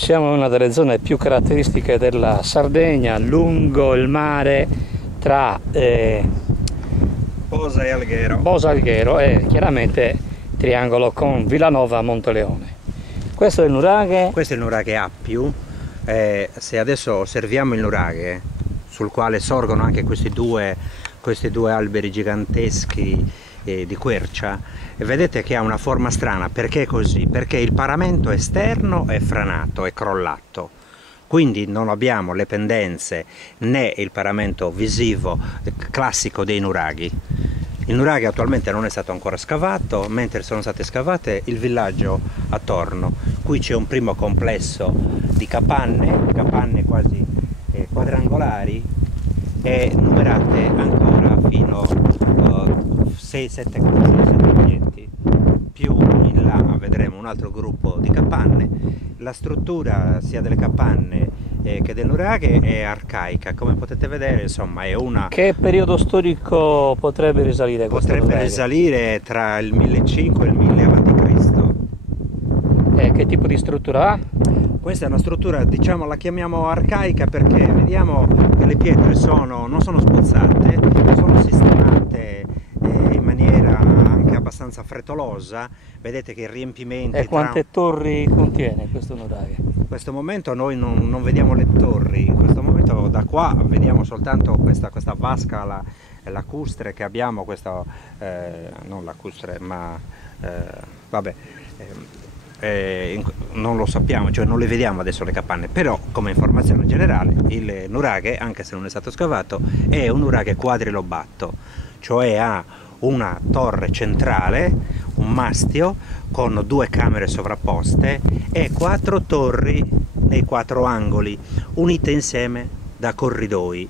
Siamo in una delle zone più caratteristiche della Sardegna, lungo il mare tra Bosa e Alghero. Bosa Alghero e chiaramente triangolo con Villanova Monteleone. Questo è il nuraghe. Questo è il nuraghe A+. Se adesso osserviamo il nuraghe, sul quale sorgono anche questi due alberi giganteschi di quercia, e vedete che ha una forma strana. Perché così? Perché il paramento esterno è franato, è crollato, quindi non abbiamo le pendenze né il paramento visivo classico dei nuraghi. Il nuraghe attualmente non è stato ancora scavato, mentre sono state scavate il villaggio attorno. Qui c'è un primo complesso di capanne quasi quadrangolari e numerate ancora fino a 6-7 ambienti. Più in là vedremo un altro gruppo di capanne. La struttura sia delle capanne che del nuraghe è arcaica, come potete vedere, insomma è una... Che periodo storico potrebbe risalire questo nuraghe? Potrebbe risalire tra il 1500 e il 1000 a.C. Che tipo di struttura ha? Questa è una struttura, diciamo, la chiamiamo arcaica perché vediamo che le pietre non sono sbozzate, sono sistemate in maniera anche abbastanza frettolosa. Vedete che i riempimenti... E quante torri contiene questo nuraghe? In questo momento noi non vediamo le torri, in questo momento da qua vediamo soltanto questa vasca lacustre che abbiamo, non lacustre ma vabbè, non lo sappiamo, cioè non le vediamo adesso le capanne, però come informazione generale il nuraghe, anche se non è stato scavato, è un nuraghe quadrilobato, cioè ha una torre centrale, un mastio con 2 camere sovrapposte e 4 torri nei 4 angoli unite insieme da corridoi.